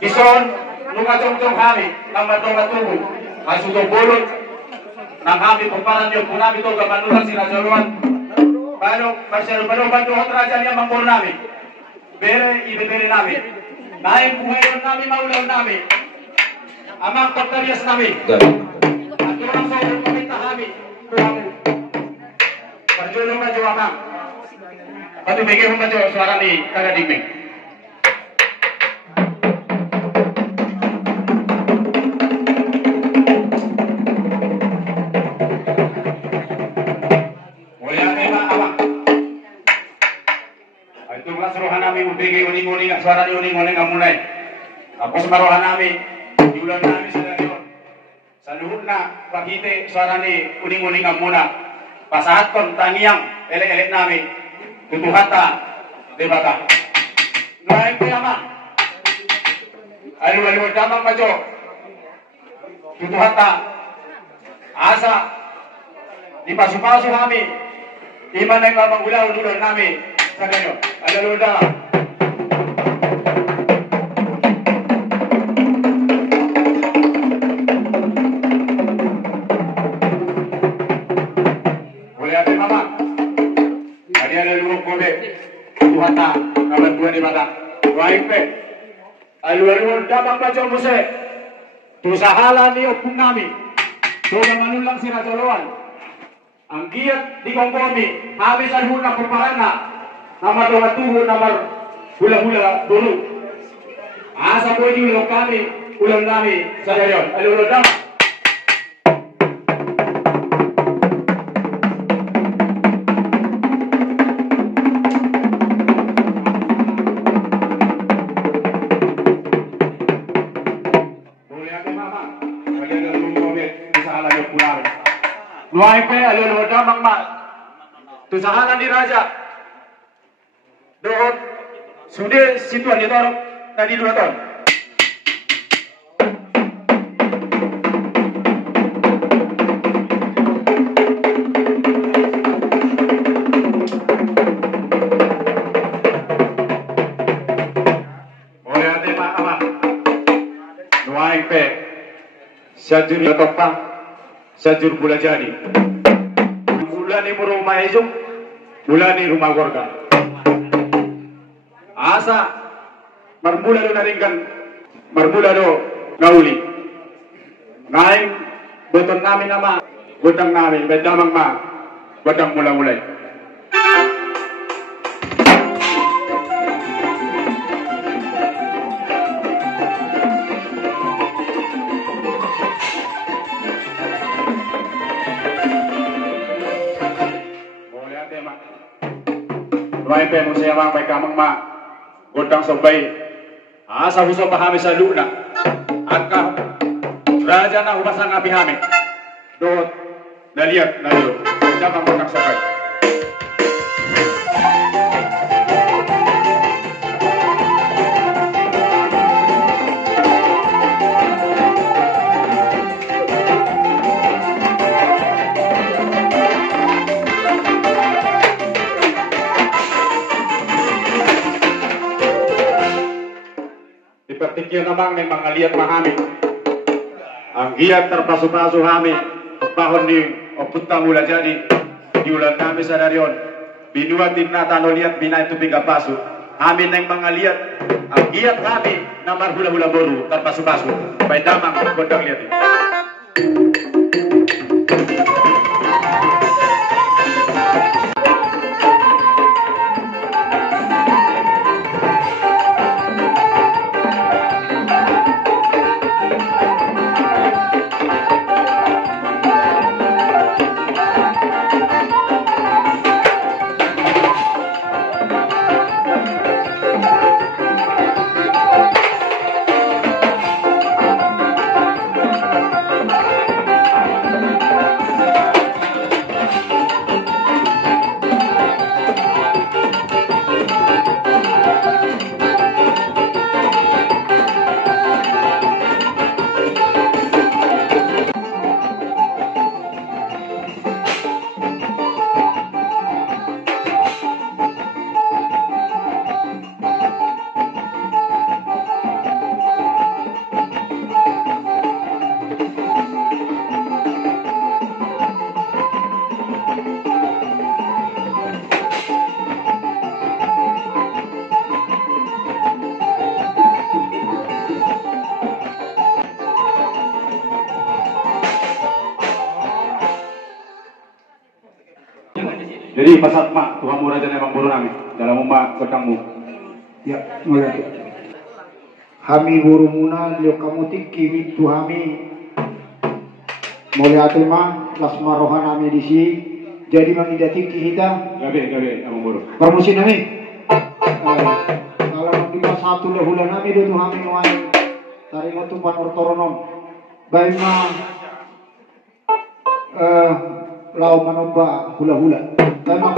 Ison, lumajong-jong kami, ng matong-matubo, masutong bulot, ng kami kumparan yung punami ito, gamanulan sila jaluan. Paano, masyado, bantu raja niya mangkor namin. Ibebere namin. Nahin buhayon namin, maulaw namin. Amang pagtarias namin. At turang sa urong paminta kami. Parjulong na jo amang. Patubigay mo na jo, suara ni Tagadigming. Bigay uning-uning at suara ni uning-uning ang mulay. Tapos maruhan namin, iulan namin sa ngayon. Sa luhod na, pakite, suara ni uning-uning ang muna. Pasahat kon, taniyang, ele-elet namin. Tutuhata, debata. Nuhain ko yaman. Alu-alu, damang majo. Tutuhata. Asa. Di pasu-pasu kami. Iman na yung mamang ulaw-ulaw namin. Sa ngayon, alaluda. Tuhata, kawan dua di mata. Baik pe. Alu-alu damang baca muse. Tu sahala ni opung nami. Tu manulang si Rajoloan. Ang giat di kongkomi. Habis alhuna perparana. Namar doa tuhu namar hula-hula dulu. Asa boy di ulang kami. Ulang nami sadayon. Alu-alu damang. Luai pe alul damang ma. Tu sahalan di raja. Doon sudah situan di torok tadi 2 tahun. Boleh ada apa? Luai pe sajur topang. Sajur pula jadi. Mula ni rumah hijau, mula ni rumah warga. Asa marmula do naringkan, marmula do ngauli. Ngayon beton namin nama, betang namin, bedamang ma, betang mula-mulai. Luai pe mo siya mang may kamang ma godang sobay asa huso pahami sa luna at ka raja na hubasa nga pihami doon naliat na lulu jamang godang sobay. Pertikyan namang may mga liat mahami. Ang giat terpasu-pasu hami. Pahon ni opunta mula jadi. Diulan kami sa daryon. Binuatin na tano liat binay tubig pasu. Hami ng mga liat. Ang giat kami na marhula-hula boru terpasu-pasu. Bay damang godang liat. Jadi pasat mak Tuhan murah dan emang buru nami dalam umat bertangmu. Ya, mulai. Hami buru muna liok kamu tinggi itu hami. Mulai atema lasma rohan nami di sini. Jadi mengindah tinggi kita. Gabe emang buru. Permusin nami. Kalau lima satu lehulan nami itu hami nuai. Tarik itu panortoronom. Baik mah. Lau manomba hula-hula. Memang.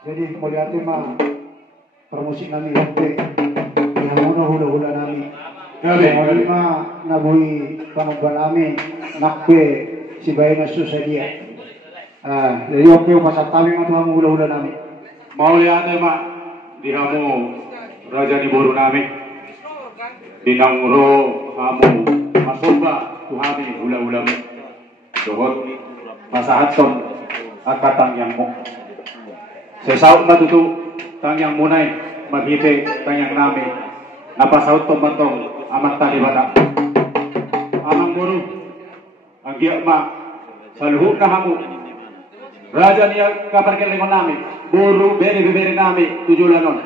Jadi melihat mah permusik nami sampai yang mana hula-hula nami. Yang mah nabui panumban nami nakpe si bayi nasu sadia. Jadi oke pasal kami mah tuh hula-hula nami. Mau lihat mak di kamu raja di boru nami. Dinangro kamu masoba tuhami hula-hula mu. Dohot masahaton akatang yang mo. Sesaut matutu tangyang munay maghite tangyang nami napasaut tomatong amat tali bata amang buru ang ma saluhuk na hamu raja niya kapag kelingon nami buru beri nami tujulanon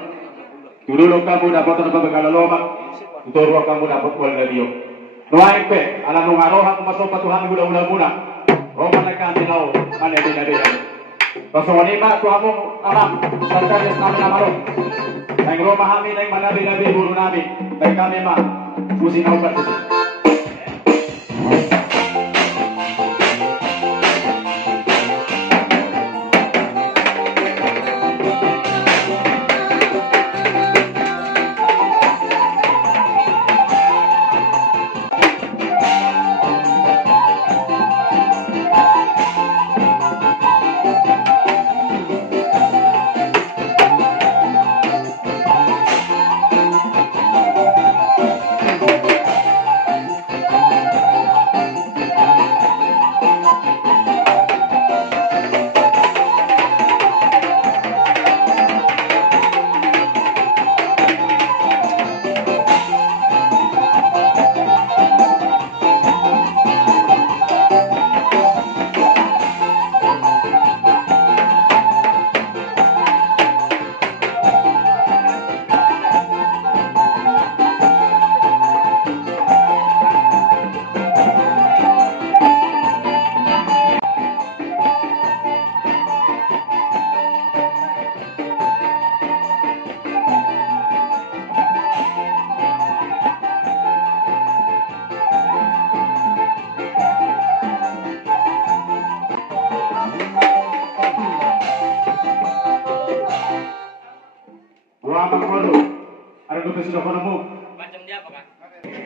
tululog kamu dapat terbagalalomak tuturo kamu dapat wal galiyo nuain pe alam nung arohan kumasopa tuhan hula-hula muna Roma na kandilaw anay Pasawani ma tu among alam sarta des kami namaro. Ang Roma kami nang manabi-nabi buru nami. Kay kami ma musinaw pa.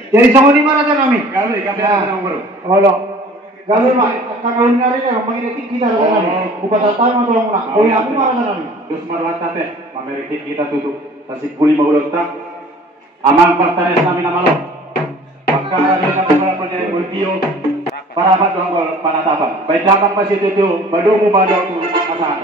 Jadi sama di mana kami? Kami ada baru. Kalau kalau mah karena hari ini mengerti kita kami. Bukan tatang atau mana? Oh ya aku mana kami? Terus marwata teh, mengerti kita tutup. Tasik puli maulot tak. Amang partanes kami nama lo. Maka ada kami punya video. Para bat dong panatapan. Baik dapat masih itu badomu badok asal.